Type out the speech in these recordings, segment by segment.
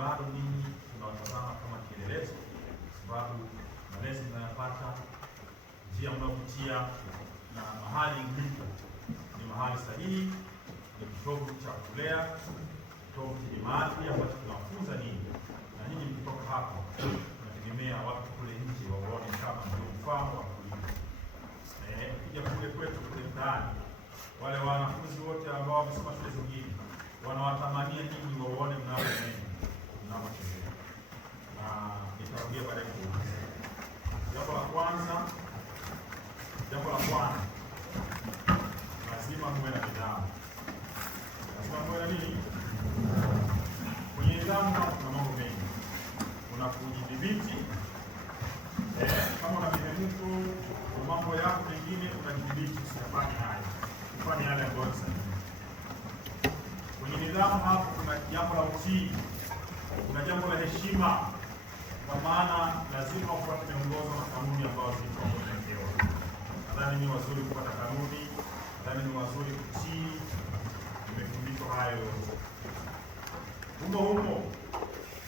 bado ninyi tunawatazama kama kielelezo, sababu malezi mnayopata, njia mnayopitia na mahali mlipo ni mahali sahihi, ni kitovu cha kulea, kitovu chenye maadili ambacho tunawafunza ninyi, na ninyi mkitoka hapo tunategemea watu kule nje waone kama ndio mfano wa kuiga. Kija kule kwetu kule mtaani, wale wanafunzi wote ambao wamesoma shule zingine wanawatamania ninyi waone mnapochezea, na nitarudia baadaye kuuliza. Jambo la kwanza, lazima muwe na nidhamu. Lazima muwe na nini? Kwenye nidhamu kuna mambo mengi. Kuna kujidhibiti. Kama una mihemko kwa mambo yako mengine, unajidhibiti usifanye haya. Ufanye yale ambayo ni sahihi. Kwenye nidhamu hapo kuna jambo la utii. Kuna jambo la heshima. Kwa maana lazima ufuate miongozo na kanuni ambazo zilizowekewa. Nadhani ni wazuri kufuata kanuni, nadhani ni wazuri kutii. Nimefundishwa hayo. Humo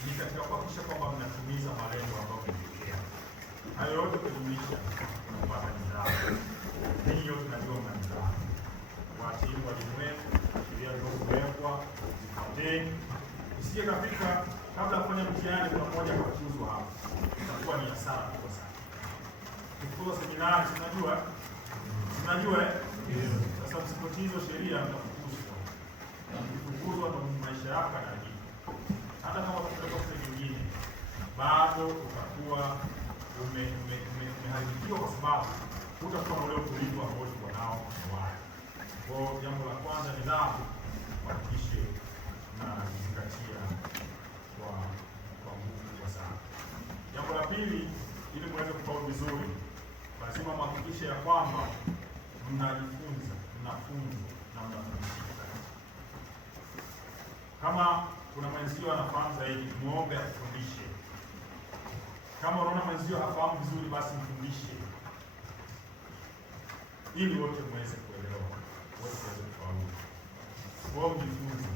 ni katika kuhakikisha kwamba mnatimiza malengo ambayo mmejiwekea. Hayo yote kujumlisha kupata nidhamu. Ninyi yote najua mna nidhamu. Watii walimu wenu, sheria zilizowekwa zifuateni. Isije kafika kabla ya kufanya mtihani kuna mmoja akafukuzwa hapo. Itakuwa ni hasara kubwa sana. Kufukuzwa seminari, unajua Sasa msipotii hizo sheria mtafukuzwa. Na mkifukuzwa ndo maisha yako yanaharibika. Hata kama utapelekwa sehemu nyingine, bado utakuwa umeharibikiwa kwa sababu hutakuwa na ule utulivu ambao ulikuwa nao awali. Kwa hiyo jambo la kwanza ni nidhamu, hakikishe na kuzingatia kwa nguvu kubwa sana. Jambo la pili, ili muweze kufaulu vizuri, lazima mhakikishe ya kwamba mnajifunza, mnafunza na mnafundishika. Kama kuna mwenzio anafahamu zaidi, muombe akufundishe. Kama unaona mwenzio hafahamu vizuri, basi mfundishe, ili wote muweze kuelewa, wote muweze kufaulu. Kwa mjifunze.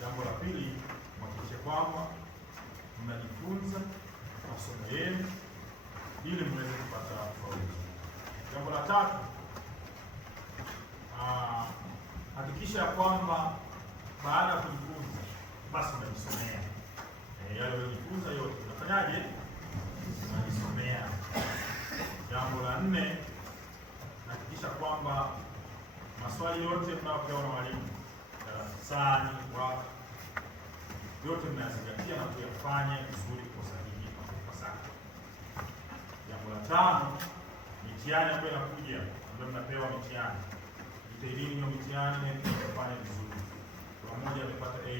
Jambo la pili, mhakikishe kwamba mnajifunza masomo yenu ili muweze kupata faulu. Jambo la tatu, hakikisha ya kwamba baada ya kujifunza basi unajisomea. Yale uliyojifunza yote unafanyaje? Unajisomea. Jambo la nne, hakikisha kwamba maswali yote mnayopewa na walimu darasani wako yote mnayazingatia na kuyafanya vizuri kwa sahihi na kwa ufasaha. Jambo la tano, mitihani ambayo inakuja, ambayo mnapewa mitihani, jitahidini hiyo mitihani na kufanya vizuri. Kwa mmoja amepata A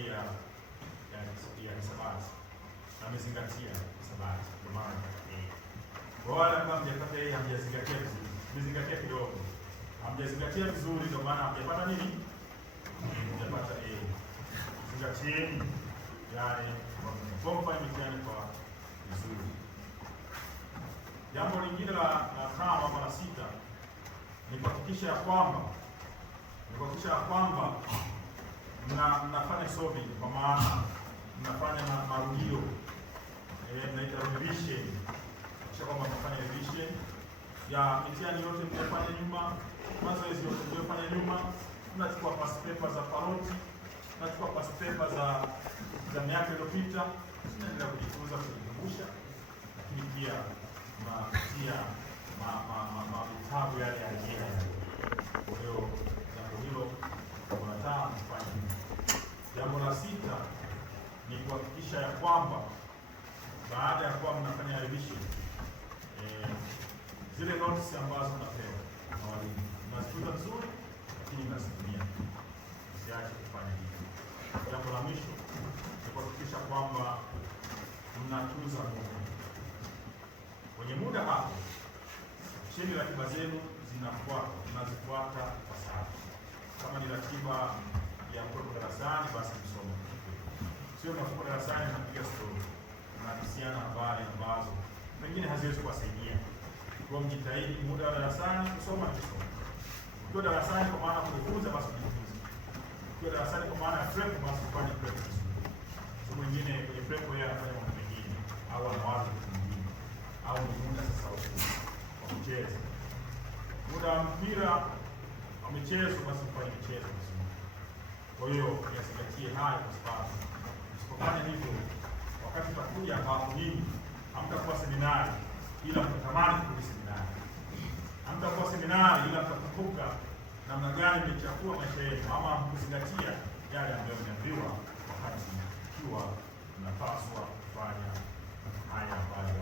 ya hisabati na amezingatia hisabati, kwa maana amepata A. Kwa wale ambao hamjapata A, hamjazingatia vizuri, mmezingatia kidogo, hamjazingatia vizuri, ndio maana hamjapata nini? Hamjapata A. Zingatieni yale kwa kufanya mitihani kwa vizuri. Jambo lingine la tano ama la sita ni kuhakikisha ya kwamba mnafanya solving, kwa maana mnafanya marudio, mnaita revision. Kisha kwamba mnafanya revision ya mitihani yote mnayofanya nyuma, mazoezi yote mnayofanya nyuma. Mnachukua past paper za paroti, mnachukua past paper za miaka iliyopita, mnaendelea kujifunza, kujikumbusha, lakini pia mnapitia vitabu yale ya ajira. Kwa hiyo jambo hilo jambo la tano kufanya. Jambo la sita ni kuhakikisha ya kwamba baada ya kuwa mnafanya revision, zile notes ambazo mnapewa na walimu mnazitunza vizuri, lakini mnazitumia. Msiache kufanya hivyo. Jambo la mwisho ni kuhakikisha kwamba mnatunza muda. Kwenye muda hapo, sheni ratiba zenu mnazifuata kwa saa. Kama ni ratiba ya kutoka darasani, basi msome. Sio mnakuwa darasani mnapiga story, mnahadisiana habari ambazo pengine haziwezi kuwasaidia. Kwa mjitahidi muda wa darasani kusoma na kusoma. Ukiwa darasani kwa maana kujifunza, basi kujifunza. Ukiwa darasani kwa maana ya prep, basi kufanya prep. Mwingine mpira wa michezo, basi mfanye michezo vizuri. Kwa hiyo yazingatie haya, kwa sababu msipofanya hivyo, wakati utakuja ambapo nyinyi hamtakuwa seminari ila mtatamani kurudi seminari, hamtakuwa seminari ila mtakumbuka namna gani mmechafua maisha yenu, ama kuzingatia yale ambayo mmeambiwa wakati ikiwa mnapaswa kufanya haya ambayo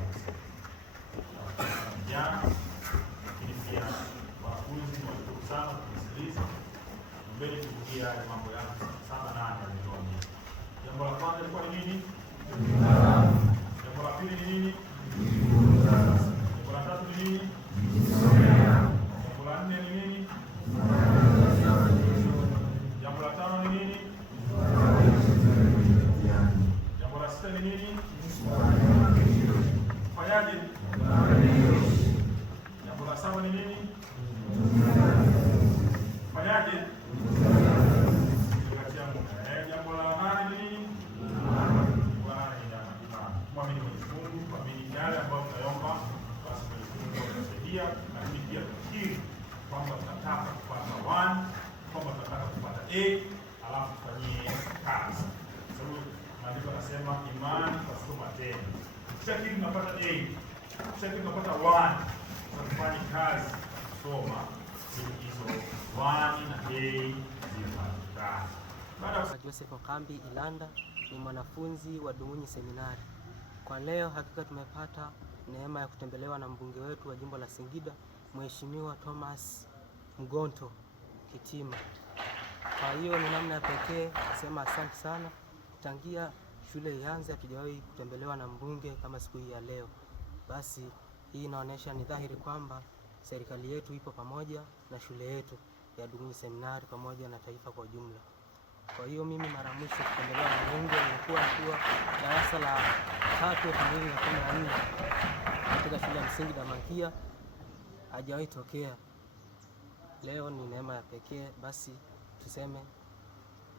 vijana, lakini pia wanafunzi walikuwa sana kusikiliza. Mbele kurudia yale mambo yako 7-8 yaliyoongea. Jambo la kwanza lilikuwa ni nini? Jambo la pili ni nini? Jambo la tatu ni nini? Jambo la nne ni nini? Jambo la tano ni nini? Jambo la sita ni nini? Fanyaje? Jambo la saba ni nini? Fanyaje? Jambo la nane ni nini? Mwamini Mwenyezi Mungu, kuamini yale ambayo tunaomba, basi Mwenyezi Mungu atasaidia. Lakini pia tukiri kwamba tunataka kupata 1, kwamba tunataka kupata A, alafu tufanyie kazi. Sababu maandiko yanasema imani pasipo matendo. Tukiri tunapata A, tukiri tunapata 1, tutafanya kazi kusoma hizo 1 na A zipatikane. Joseph Okambi Ilanda ni mwanafunzi wa Dumunyi Seminari. Kwa leo hakika tumepata neema ya kutembelewa na mbunge wetu wa jimbo la Singida, Mheshimiwa Thomas Mgonto Kitima. Kwa hiyo ni namna ya pekee kusema asante sana. Tangia shule ianze hatujawahi kutembelewa na mbunge kama siku hii ya leo. Basi hii inaonyesha ni dhahiri kwamba serikali yetu ipo pamoja na shule yetu ya Dumunyi Seminari pamoja na taifa kwa ujumla. Kwa hiyo mimi mara mwisho kutembelewa na mbunge nilikuwa darasa la 3 2014 katika shule ya msingi Damankia. Hajawahi tokea. Leo ni neema ya pekee, basi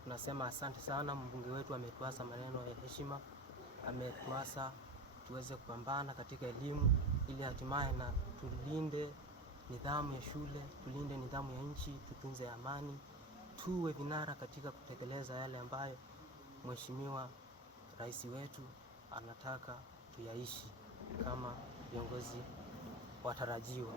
tunasema asante sana. Mbunge wetu ametuasa maneno ya heshima, ametuasa tuweze kupambana katika elimu ili hatimaye na tulinde nidhamu ya shule, tulinde nidhamu ya nchi, tutunze amani, tuwe vinara katika kutekeleza yale ambayo Mheshimiwa Rais wetu anataka tuyaishi kama viongozi watarajiwa.